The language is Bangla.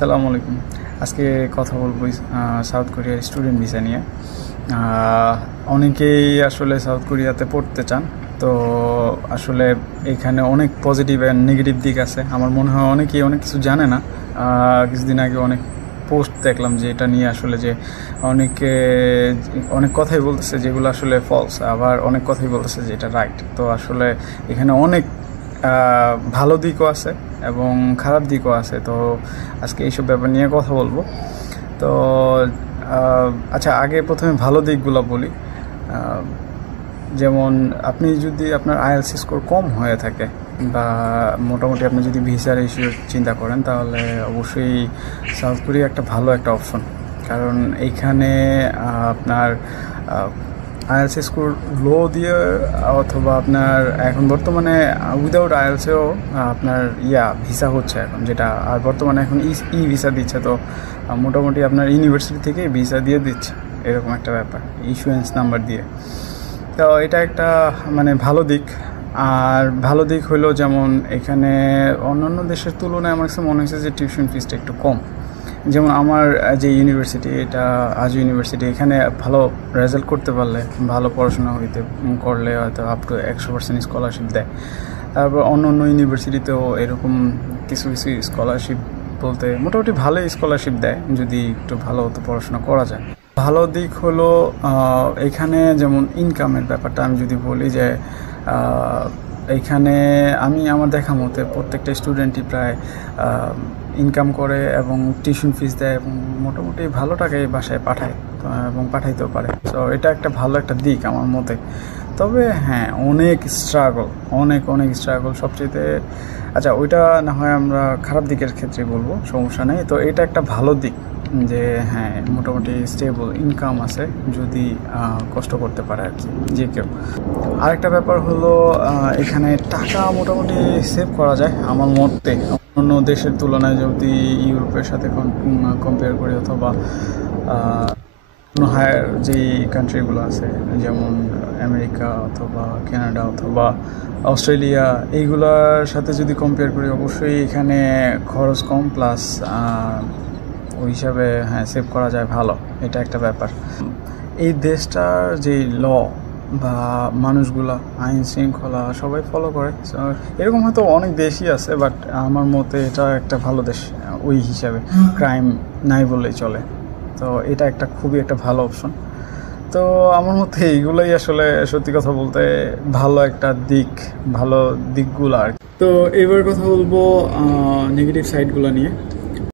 আসসালামু আলাইকুম। আজকে কথা বলবো সাউথ কোরিয়ার স্টুডেন্ট ভিসা নিয়ে। অনেকেই আসলে সাউথ কোরিয়াতে পড়তে চান। তো আসলে এখানে অনেক পজিটিভ অ্যান্ড নেগেটিভ দিক আছে। আমার মনে হয় অনেকেই অনেক কিছু জানে না। কিছুদিন আগে অনেক পোস্ট দেখলাম যে এটা নিয়ে আসলে যে অনেকে অনেক কথাই বলতেছে যেগুলো আসলে ফলস, আবার অনেক কথাই বলতেছে যে এটা রাইট। তো আসলে এখানে অনেক ভালো দিকও আছে এবং খারাপ দিকও আছে। তো আজকে এইসব ব্যাপার নিয়ে কথা বলবো। তো আচ্ছা, আগে প্রথমে ভালো দিকগুলো বলি। যেমন আপনি যদি আপনার আইএলটিএস স্কোর কম হয়ে থাকে বা মোটামুটি আপনি যদি ভিসার ইস্যু চিন্তা করেন, তাহলে অবশ্যই সাউথ কোরিয়া একটা ভালো একটা অপশন। কারণ এইখানে আপনার আইএলটিএস স্কোর লো দিয়ে অথবা আপনার এখন বর্তমানে উইদাউট আইএলটিএসও আপনার ভিসা হচ্ছে এখন, যেটা আর বর্তমানে এখন ই ভিসা দিচ্ছে। তো মোটামুটি আপনার ইউনিভার্সিটি থেকে ভিসা দিয়ে দিচ্ছে, এরকম একটা ব্যাপার, ইস্যুয়েন্স নাম্বার দিয়ে। তো এটা একটা মানে ভালো দিক। আর ভালো দিক হলো যেমন এখানে অন্যান্য দেশের তুলনায় আমার কাছে মনে হয়েছে যে টিউশন ফিসটা একটু কম। যেমন আমার যে ইউনিভার্সিটি, এটা আজ ইউনিভার্সিটি, এখানে ভালো রেজাল্ট করতে পারলে, ভালো পড়াশোনা করলে হয়তো আপ টু 100% স্কলারশিপ দেয়। তারপর অন্য অন্য ইউনিভার্সিটিতেও এরকম কিছু কিছু স্কলারশিপ বলতে মোটামুটি ভালোই স্কলারশিপ দেয় যদি একটু ভালো মতো পড়াশোনা করা যায়। ভালো দিক হলো এখানে যেমন ইনকামের ব্যাপারটা আমি যদি বলি যে এইখানে আমি আমার দেখা মতে প্রত্যেকটা স্টুডেন্টই প্রায় ইনকাম করে এবং টিউশন ফিস দেয় এবং মোটামুটি ভালো টাকাই বাসায় পাঠায় এবং পাঠাইতেও পারে। তো এটা একটা ভালো একটা দিক আমার মতে। তবে হ্যাঁ, অনেক স্ট্রাগল, অনেক অনেক স্ট্রাগল সবচেয়ে। আচ্ছা, ওইটা না হয় আমরা খারাপ দিকের ক্ষেত্রে বলবো, সমস্যা নেই। তো এটা একটা ভালো দিক যে হ্যাঁ, মোটামুটি স্টেবল ইনকাম আছে যদি কষ্ট করতে পারে আর কি যে কেউ। আরেকটা ব্যাপার হলো এখানে টাকা মোটামুটি সেভ করা যায় আমার মতে, অন্য দেশের তুলনায় যদি ইউরোপের সাথে কম্পেয়ার করি, অথবা হায়ার যেই কান্ট্রিগুলো আছে যেমন আমেরিকা অথবা কানাডা অথবা অস্ট্রেলিয়া, এইগুলোর সাথে যদি কম্পেয়ার করি, অবশ্যই এখানে খরচ কম, প্লাস ওই হিসাবে হ্যাঁ সেভ করা যায় ভালো। এটা একটা ব্যাপার। এই দেশটার যে ল বা মানুষগুলা, আইন শৃঙ্খলা সবাই ফলো করে। এরকম হয়তো অনেক দেশই আছে, বাট আমার মতে এটা একটা ভালো দেশ ওই হিসাবে। ক্রাইম নাই বললেই চলে। তো এটা একটা খুবই একটা ভালো অপশন। তো আমার মতে এইগুলোই আসলে সত্যি কথা বলতে ভালো একটা দিক, ভালো দিকগুলো আর কি। তো এবার কথা বলবো নেগেটিভ সাইডগুলো নিয়ে।